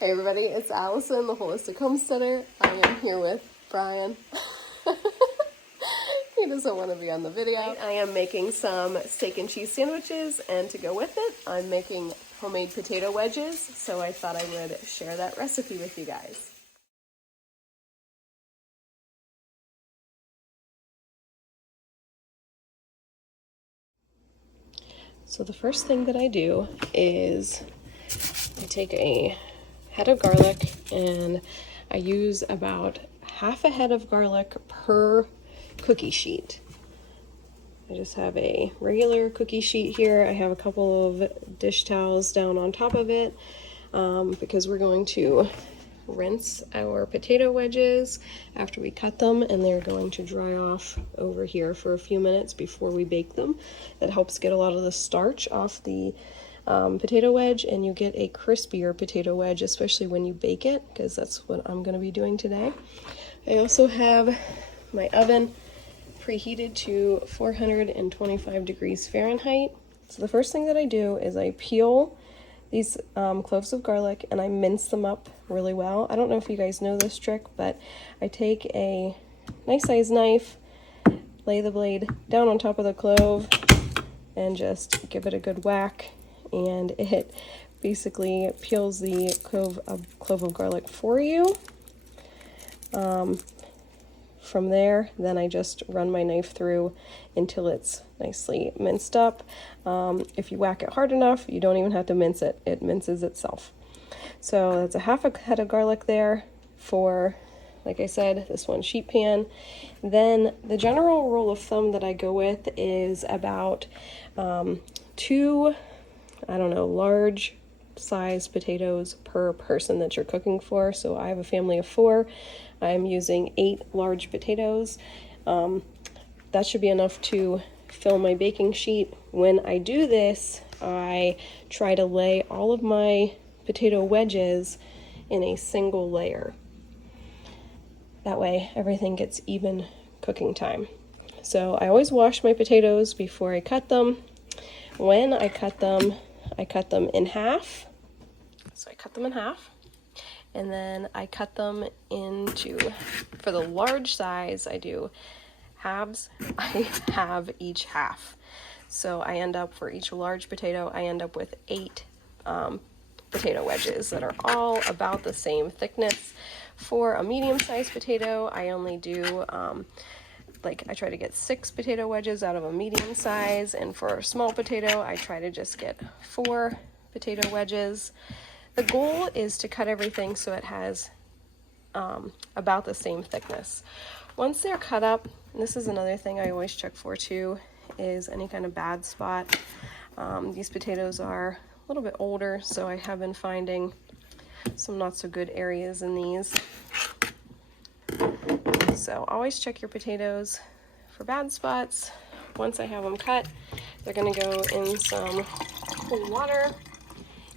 Hey everybody, it's Allison, the Holistic Homesteader. I am here with Brian. He doesn't want to be on the video. I am making some steak and cheese sandwiches, and to go with it, I'm making homemade potato wedges, so I thought I would share that recipe with you guys. So the first thing that I do is I take a head of garlic, and I use about half a head of garlic per cookie sheet. I just have a regular cookie sheet here. I have a couple of dish towels down on top of it because we're going to rinse our potato wedges after we cut them, and they're going to dry off over here for a few minutes before we bake them. That helps get a lot of the starch off the potato wedge, and you get a crispier potato wedge, especially when you bake it, because that's what I'm going to be doing today. I also have my oven preheated to 425 degrees Fahrenheit. So the first thing that I do is I peel these cloves of garlic and I mince them up really well. I don't know if you guys know this trick, but I take a nice size knife, lay the blade down on top of the clove, and just give it a good whack, and it basically peels the clove of garlic for you. From there, then I just run my knife through until it's nicely minced up. If you whack it hard enough, you don't even have to mince it. It minces itself. So that's a half a head of garlic there for, like I said, this one sheet pan. Then the general rule of thumb that I go with is about two, large size potatoes per person that you're cooking for. So I have a family of 4. I'm using 8 large potatoes. That should be enough to fill my baking sheet. When I do this, I try to lay all of my potato wedges in a single layer. That way everything gets even cooking time. So I always wash my potatoes before I cut them. When I cut them in half. So I cut them in half, and then I cut them into, for the large size, I do halves. I have each half. So I end up, for each large potato, I end up with 8 potato wedges that are all about the same thickness. For a medium-sized potato, I only do I try to get 6 potato wedges out of a medium size, and for a small potato, I try to just get 4 potato wedges. The goal is to cut everything so it has about the same thickness. Once they're cut up, and this is another thing I always check for too, is any kind of bad spot. These potatoes are a little bit older, so I have been finding some not so good areas in these. So always check your potatoes for bad spots. Once I have them cut, they're going to go in some cool water,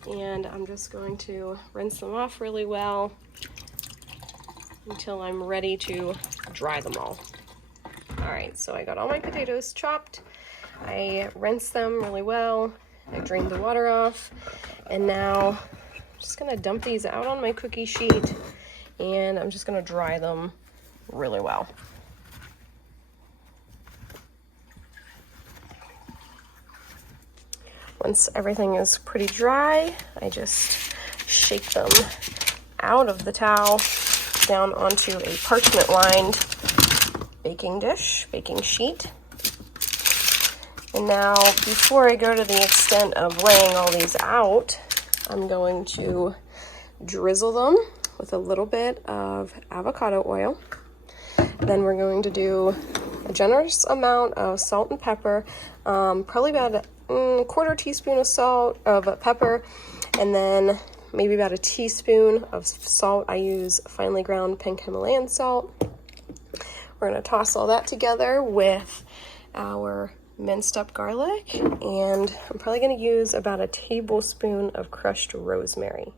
and I'm just going to rinse them off really well until I'm ready to dry them all. Alright, so I got all my potatoes chopped. I rinsed them really well. I drained the water off, and now I'm just going to dump these out on my cookie sheet, and I'm just going to dry them really well. Once everything is pretty dry, I just shake them out of the towel down onto a parchment-lined baking sheet. And now, before I go to the extent of laying all these out, I'm going to drizzle them with a little bit of avocado oil. Then we're going to do a generous amount of salt and pepper, probably about a quarter teaspoon of pepper, and then maybe about a teaspoon of salt. I use finely ground pink Himalayan salt. We're going to toss all that together with our minced up garlic, and I'm probably going to use about a tablespoon of crushed rosemary.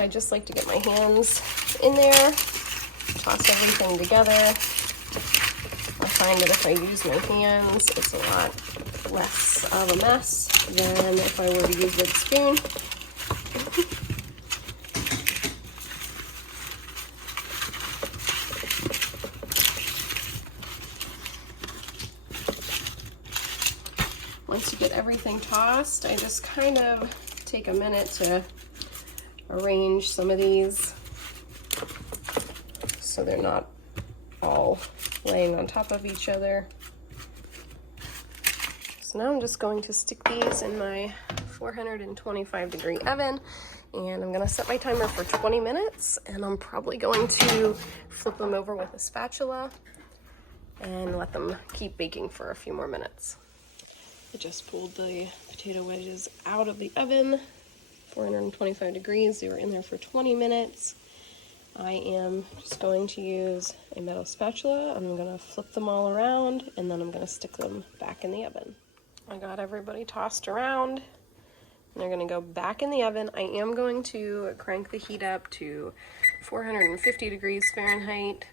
I just like to get my hands in there, toss everything together. I find that if I use my hands, it's a lot less of a mess than if I were to use a spoon. Once you get everything tossed, I just kind of take a minute to arrange some of these so they're not all laying on top of each other. So now I'm just going to stick these in my 425-degree oven, and I'm going to set my timer for 20 minutes, and I'm probably going to flip them over with a spatula and let them keep baking for a few more minutes. I just pulled the potato wedges out of the oven, 425 degrees. They were in there for 20 minutes. I am just going to use a metal spatula. I'm going to flip them all around, and then I'm going to stick them back in the oven. I got everybody tossed around, and they're going to go back in the oven. I am going to crank the heat up to 450 degrees Fahrenheit.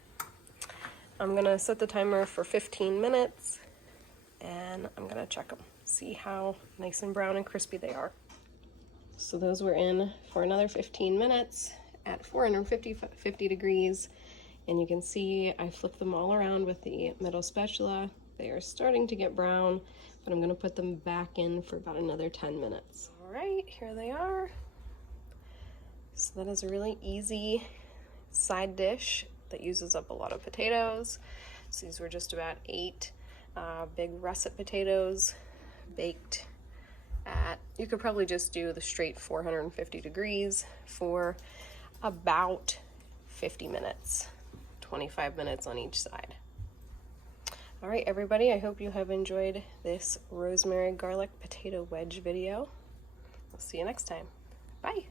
I'm going to set the timer for 15 minutes. And I'm gonna check them, see how nice and brown and crispy they are. So those were in for another 15 minutes at 450 degrees, and you can see I flipped them all around with the metal spatula. They are starting to get brown, but I'm gonna put them back in for about another 10 minutes. All right, here they are. So that is a really easy side dish that uses up a lot of potatoes. So these were just about 8 big russet potatoes baked at, you could probably just do the straight 450 degrees for about 50 minutes, 25 minutes on each side. All right, everybody, I hope you have enjoyed this rosemary garlic potato wedge video. I'll see you next time. Bye.